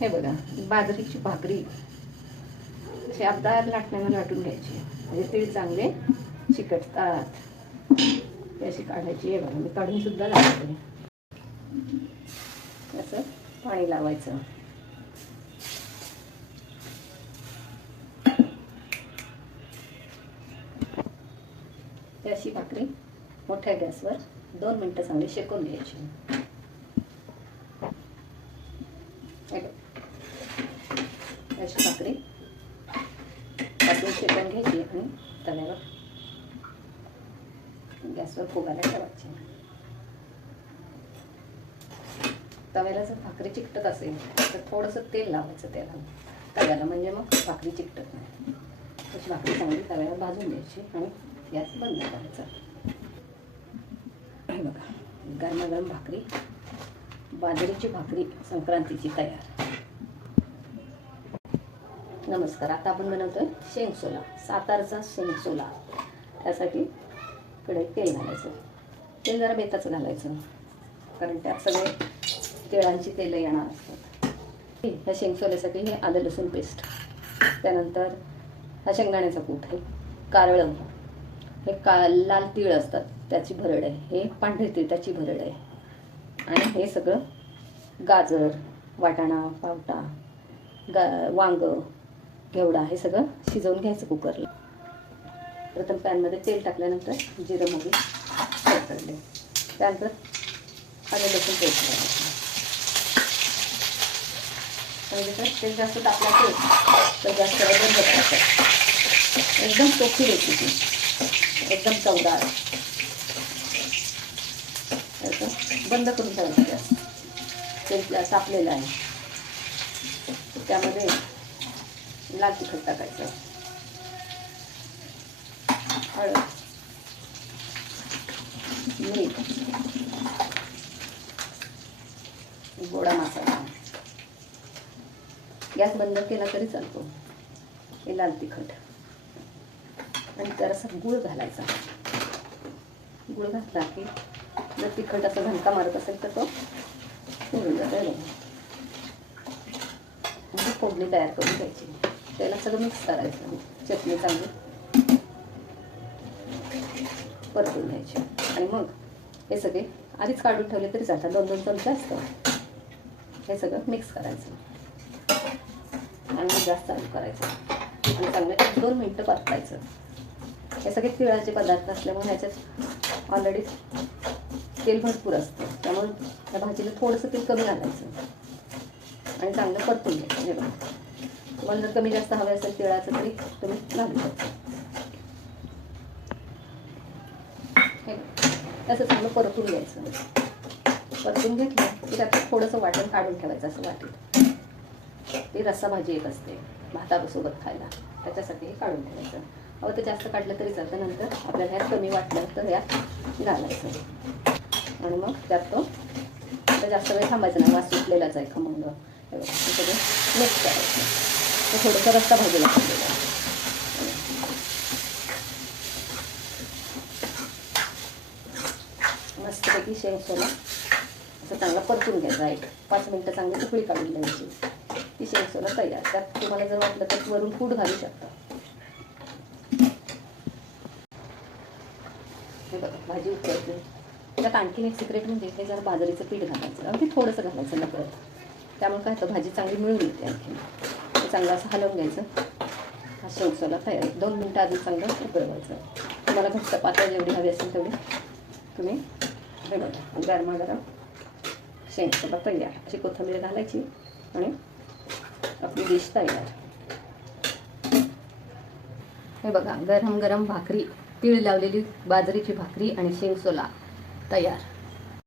हे बघा, बाजरीची भाकरी अशी आपदार लाटण्यानं लाटून घ्यायची, म्हणजे तीळ चांगले चिकटतात. अशी काढायची. हे बघा, मी काढून सुद्धा लावते. असं पाणी लावायचं. अशी भाकरी मोठ्या गॅसवर 2 मिनिटं चांगली शेकून घ्यायची. अशी भाकरी शेकून घ्यायची आणि तव्यावर गॅसवर फुगायला ठेवायची. तव्याला जर भाकरी चिकटत असेल तर थोडंसं तेल लावायचं त्याला तव्याला, म्हणजे मग भाकरी चिकटत नाही. अशी भाकरी चांगली तव्यावर भाजून द्यायची आणि गॅस बंद करायचा. हे बघा, गरमागरम भाकरी, बाजरीची भाकरी संक्रांतीची तयार. नमस्कार. आता आपण बनवतोय शेंगसोला, सातारचा शेंगसोला. त्यासाठी कढईत तेल घालायचं. तेल जरा बेताचं घालायचं, कारण त्यात सगळे तिळांची तेलं येणार असतात. ह्या शेंगसोल्यासाठी हे आलं लसूण पेस्ट, त्यानंतर हा शेंगदाण्याचा कूट, हे कारळं, हे लाल तीळ असतात त्याची भरड आहे, हे पांढरे तीळ त्याची भरड आहे, आणि हे सगळं गाजर, वाटाणा, पावटा, वांग, घेवडा हे सगळं शिजवून घ्यायचं कुकरला. प्रथम पॅनमध्ये तेल टाकल्यानंतर जिरं, मोहरी तडतडले, त्यानंतर आलं लसूण पेस्ट घालायचं. आणि जसं तेल जास्त टाकलं तर जास्त बंद करायचं. एकदम सोपी रेसिपी, एकदम चवदार. बंद करून ठेवायचं गॅस. तेल तापलेलं आहे, त्यामध्ये लाल तिखट टाकायचं, हळद, मीठ, गोडा मसाला. गॅस बंद केला तरी चालतो. हे लाल तिखट आणि जरासा गूळ घालायचा. गूळ घातला की जर तिखट असं झणका मारत असेल तर तो सोडून जातो. फोडणी तयार करून घ्यायची. त्याला सगळं मिक्स करायचं. चटणी चांगली परतून घ्यायची आणि मग हे सगळे आधीच काढून ठेवले तरी चालतात. 2-2 चमचे असतं. हे सगळं मिक्स करायचं आणि जास्त चालू करायचं आणि चांगलं 2 मिनिटं परतायचं. हे सगळे तिळाचे पदार्थ असल्यामुळे ह्याच्यात ऑलरेडी तेल भरपूर असतं, त्यामुळे त्या भाजीला थोडंसं तेल कमी घालायचं आणि चांगलं परतून घ्यायचं. हे बघा, तुम्हाला जर कमी जास्त हवे असेल तिळाचं तरी तुम्ही घालू शकता. हे असं चांगलं परतून घ्यायचं. परतून घेतलं की त्यात थोडंसं वाटण काढून ठेवायचं. असं वाटेल ती रस्सा भाजी एक असते भातासोबत खायला, त्याच्यासाठी हे काढून ठेवायचं. अहो ते जास्त काढलं तरी चालतं. नंतर आपल्याला ह्यात कमी वाटलं तर ह्यात घालायचं आणि मग त्यात तो जास्त वेळ थांबायचं नाही. वास सुटलेलाच आहे खमंग. हे सगळं मिक्स करायचं. ते थोडंसं रस्सा भाजीला टाकलेलं आहे. मस्तपैकी शेंगसोला असं चांगला परतून घ्यायचा. 5 मिनिटं चांगली उकळी काढून द्यायची. ती शेंगसोला तयार. त्यात तुम्हाला जर वाटलं तर वरून कूट घालू शकता. हे बघा, भाजी उकळते. त्यात आणखीन एक सिक्रेट म्हणजे हे जरा बाजरीचं पीठ घालायचं. अगदी थोडंसं घालायचं नकळत. त्यामुळे काय होतं, भाजी चांगली मिळून येते. आणखीन ते चांगलं असं हलवून घ्यायचं. हा शेंगसोला तयार. 2 मिनिटं आधी चांगलं उकळवायचं. तुम्हाला घट्ट पातळ जेवढी हवी असेल तेवढी तुम्ही. हे बघा, गरमागरम शेंगसोला तयार. अशी कोथिंबीर घालायची आणि आपली डिश तयार. हे बघा, गरम गरम भाकरी, तीळ लावलेली बाजरीची भाकरी आणि शेंगसोला तयार.